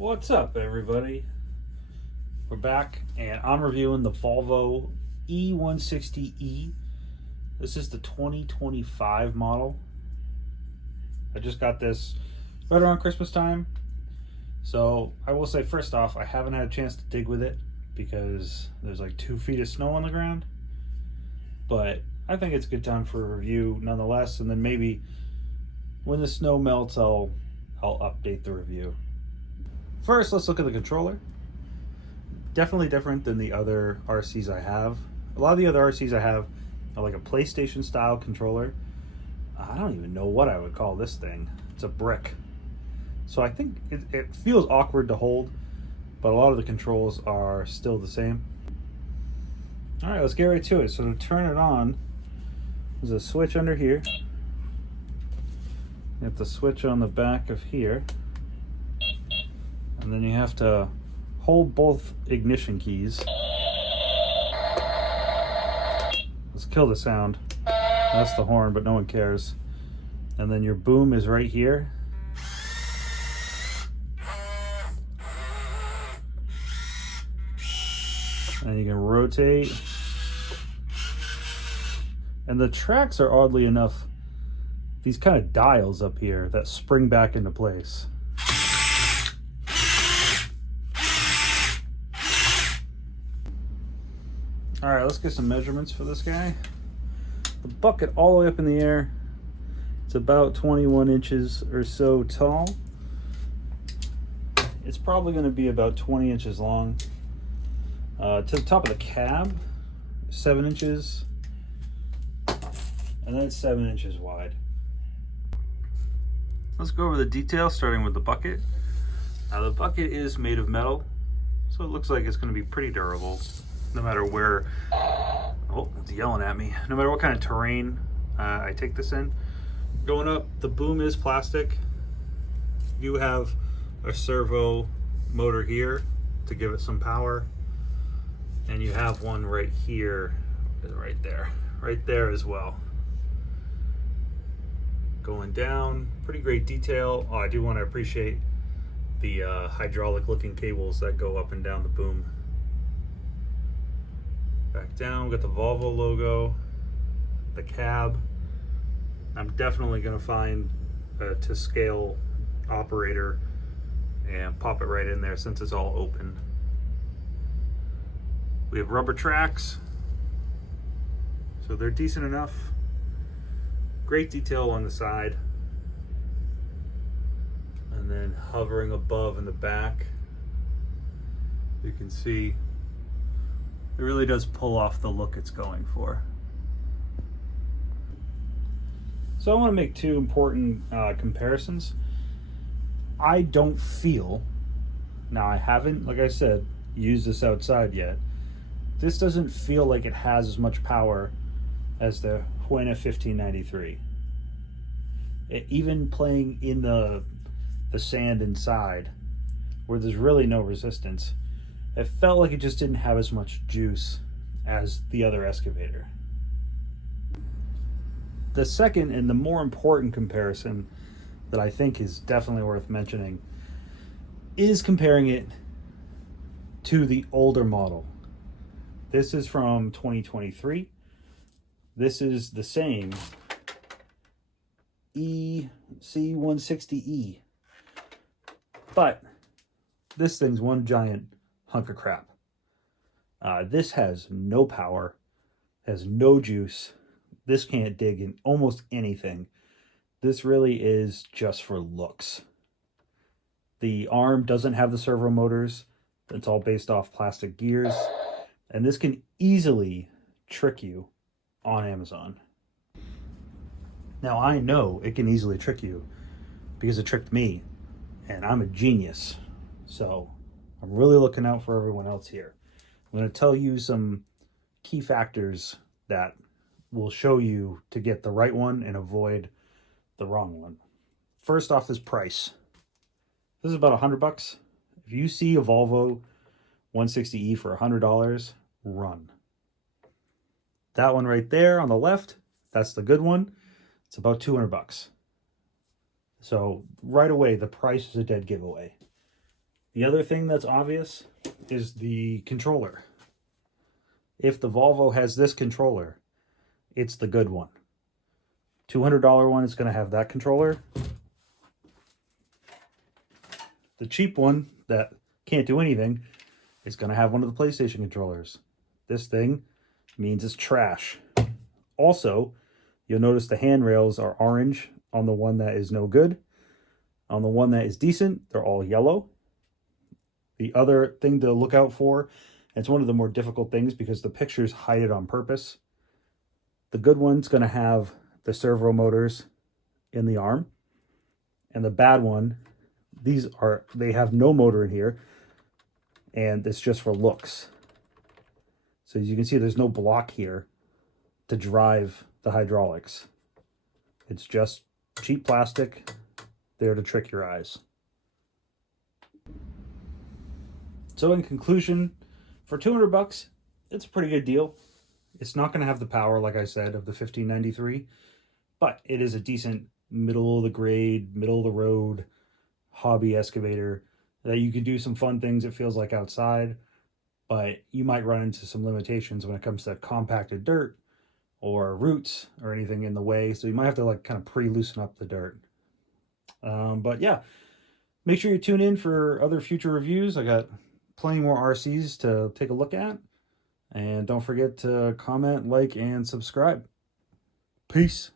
What's up, everybody? We're back and I'm reviewing the Volvo E160E. This is the 2025 model. I just got this right around Christmas time. So I will say, first off, I haven't had a chance to dig with it because there's like 2 feet of snow on the ground. But I think it's a good time for a review nonetheless. And then maybe when the snow melts, I'll update the review. First, let's look at the controller. Definitely different than the other RCs I have. A lot of the other RCs I have are like a PlayStation style controller. I don't even know what I would call this thing. It's a brick. So I think it feels awkward to hold, but a lot of the controls are still the same. All right, let's get right to it. So to turn it on, there's a switch under here. You have the switch on the back of here. And then you have to hold both ignition keys. Let's kill the sound. That's the horn, but no one cares. And then your boom is right here. And you can rotate. And the tracks are, oddly enough, these kind of dials up here that spring back into place. All right, let's get some measurements for this guy. The bucket all the way up in the air. It's about 21 inches or so tall. It's probably going to be about 20 inches long. To the top of the cab, 7 inches. And then it's 7 inches wide. Let's go over the details, starting with the bucket. Now, the bucket is made of metal, so it looks like it's going to be pretty durable. No matter where, oh, it's yelling at me. No matter what kind of terrain I take this in. Going up, the boom is plastic. You have a servo motor here to give it some power. And you have one right here, right there as well. Going down, pretty great detail. Oh, I do want to appreciate the hydraulic looking cables that go up and down the boom. Back down, we got the Volvo logo, the cab. I'm definitely going to find a to scale operator and pop it right in there since it's all open. We have rubber tracks, so they're decent enough. Great detail on the side. And then hovering above in the back, you can see it really does pull off the look it's going for. So I want to make 2 important comparisons. I don't feel, now I haven't, like I said, used this outside yet. This doesn't feel like it has as much power as the Huena 1593. Even playing in the sand inside, where there's really no resistance, it felt like it just didn't have as much juice as the other excavator. The second and the more important comparison that I think is definitely worth mentioning is comparing it to the older model. This is from 2023. This is the same EC160E. But this thing's one giant hunk of crap. This has no power, has no juice. This can't dig in almost anything. This really is just for looks. The arm doesn't have the servo motors. It's all based off plastic gears. And this can easily trick you on Amazon. Now, I know it can easily trick you because it tricked me, and I'm a genius. So I'm really looking out for everyone else here. I'm going to tell you some key factors that will show you to get the right one and avoid the wrong one. First off is price. This is about $100. If you see a Volvo 160E for $100, run. That one right there on the left, that's the good one. It's about $200. So right away, the price is a dead giveaway. The other thing that's obvious is the controller. If the Volvo has this controller, it's the good one. $200 one is going to have that controller. The cheap one that can't do anything is going to have one of the PlayStation controllers. This thing means it's trash. Also, you'll notice the handrails are orange on the one that is no good. On the one that is decent, they're all yellow. The other thing to look out for, and it's one of the more difficult things because the pictures hide it on purpose. The good one's going to have the servo motors in the arm. And the bad one, they have no motor in here. And it's just for looks. So as you can see, there's no block here to drive the hydraulics. It's just cheap plastic there to trick your eyes. So in conclusion, for 200 bucks, it's a pretty good deal. It's not going to have the power, like I said, of the 1593, but it is a decent middle of the grade, middle of the road hobby excavator that you can do some fun things, it feels like, outside, but you might run into some limitations when it comes to compacted dirt or roots or anything in the way. So you might have to like kind of pre-loosen up the dirt. But yeah, make sure you tune in for other future reviews. I got plenty more RCs to take a look at. And don't forget to comment, like, and subscribe. Peace.